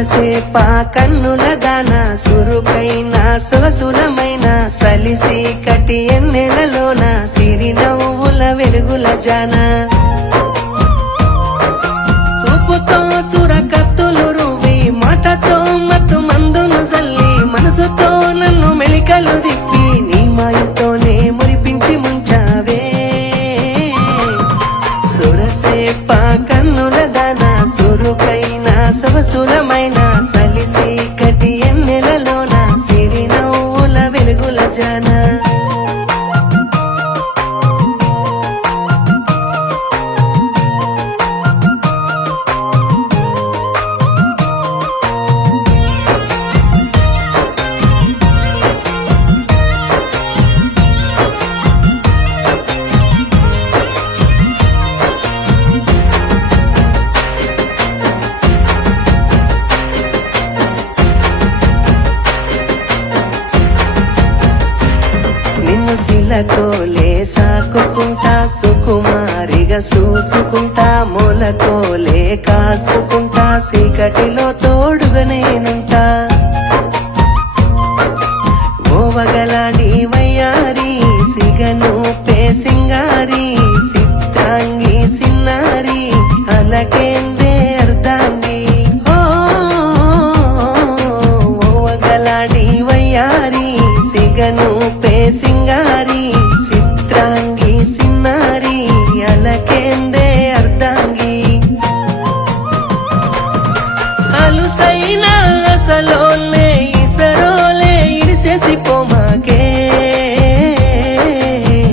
సొరసేప కన్నుల దాన సురుకైన సొగసులమైన సలిసి కటి ఎన్నెలలోన సిరి నవ్వుల వెలుగుల జాన సూపుతో సురకత్తులు రువి మాటతో మత్తు మందును జల్లి మనసుతో నన్ను మెలికలు దిప్పి నీ మాయతోనే మురిపించి ముంచావే సొరసేప కన్నుల దాన సురుకైన సొగసులమైన సలిసి కటి ఎన్నెలలోన సిరి నవ్వుల వెలుగుల జాన నిన్ను శిలకోలే సాకుకుంటా సుకుమారిగా చూసుకుంటా మూలకోలే కాసుకుంటా చీకటిలో తోడుగా నేనుంటా ఓవగలాడి వయ్యారి సిగను పే సింగారి చిత్రాంగి సిన్నారి అలకేందే అర్ధాంగి ఓవగలాడి వయ్యారి సిగను పే సింగారి చిత్రాంగి సిన్నారి అలకేందే అర్ధాంగి అలుసైన అసలోనే ఇసరోలే ఇడిసేసి పోమాకే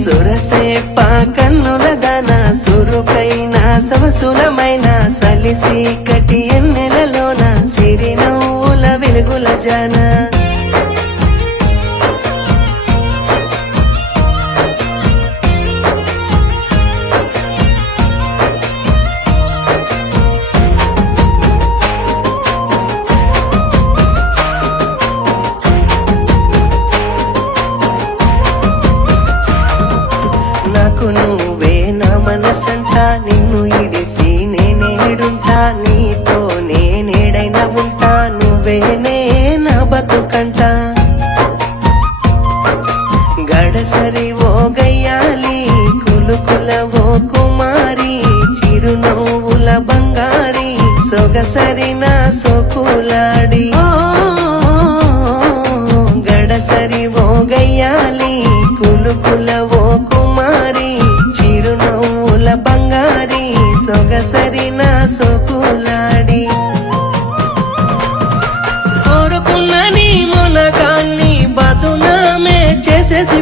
సొరసేప కన్నుల దాన సురుకైన సొగసులమైన సలిసి కటి ఎన్నెలలోన సిరి నవ్వుల వెలుగుల జాన నాకు నువ్వే నా మనసంట నిన్ను ఇడిసి నేనేడుంటా నీతో నేనేడైనా ఉంటా నువ్వేనే నా బతుకంట గడసరి ఓ గయ్యాలి కులుకుల ఓ కుమారి చిరునవ్వుల బంగారి సొగసరి నా సోకులాడి గడసరి ఓ గయ్యాలి కులుకుల ఓ కుమారి చిరునవ్వుల బంగారి సొగసరి నా సోకులాడి కోరుకున్న నీ మునగాన్ని బతునామే చేసేసి